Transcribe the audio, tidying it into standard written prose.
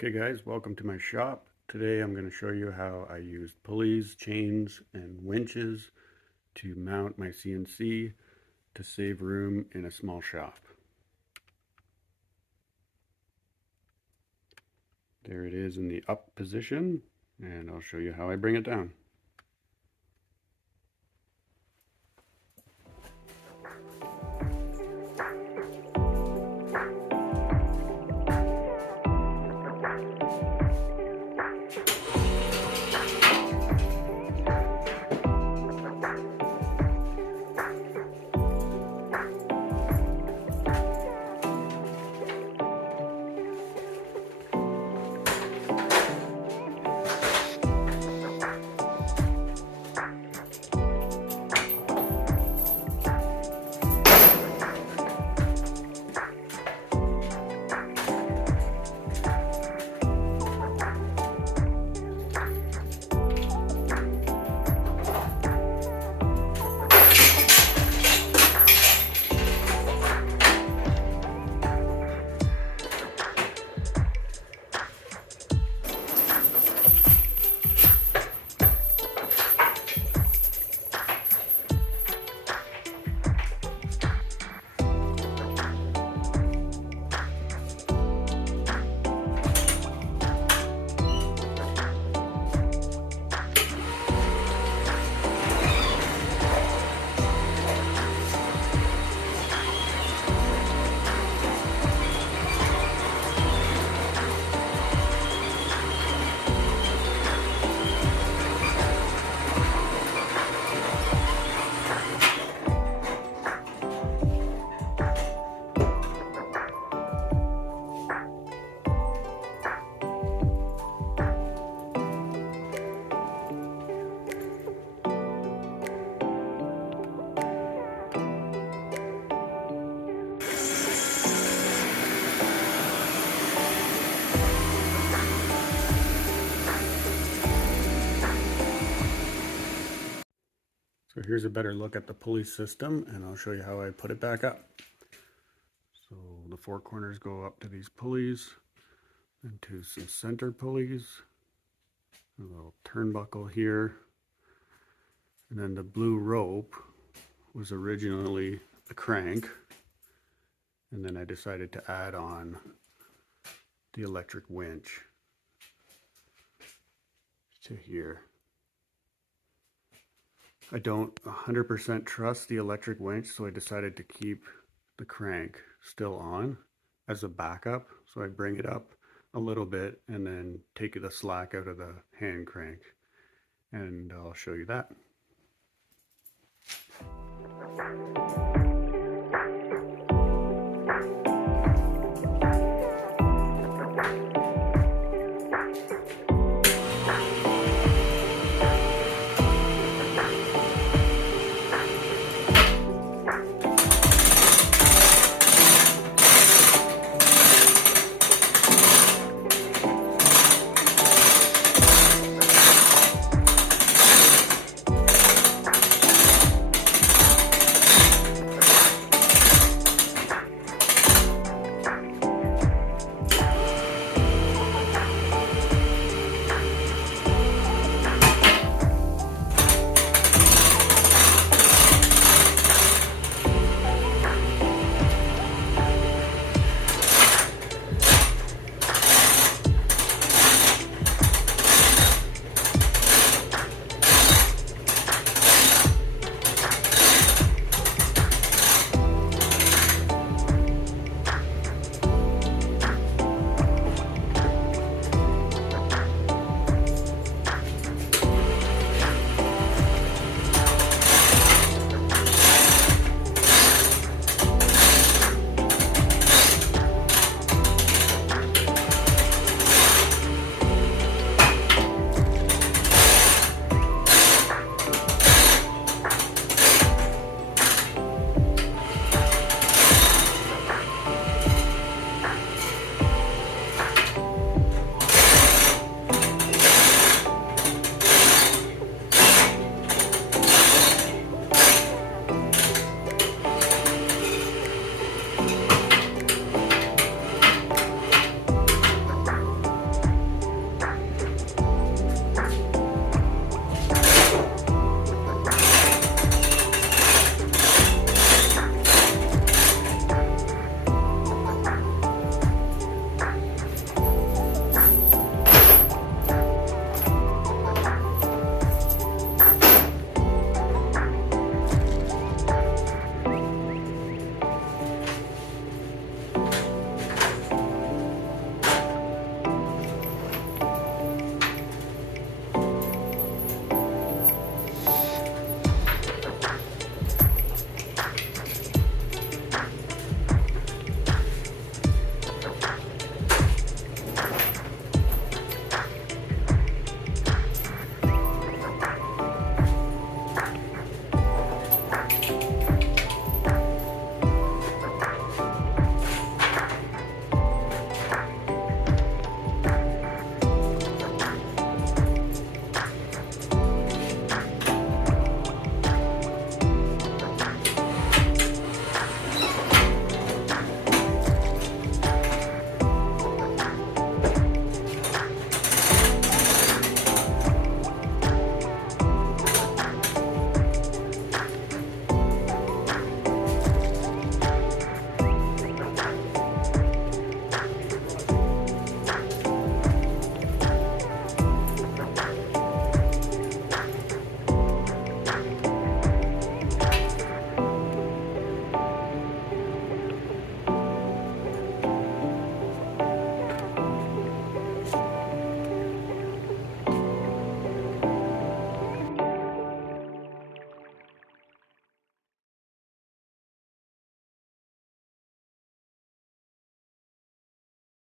Okay guys, welcome to my shop. Today I'm going to show you how I used pulleys, chains, and winches to mount my CNC to save room in a small shop. There it is in the up position, and I'll show you how I bring it down. So here's a better look at the pulley system, and I'll show you how I put it back up. So the four corners go up to these pulleys, and to some center pulleys, a little turnbuckle here, and then the blue rope was originally the crank, and then I decided to add on the electric winch to here. I don't 100% trust the electric winch, so I decided to keep the crank still on as a backup. So I bring it up a little bit and then take the slack out of the hand crank, and I'll show you that.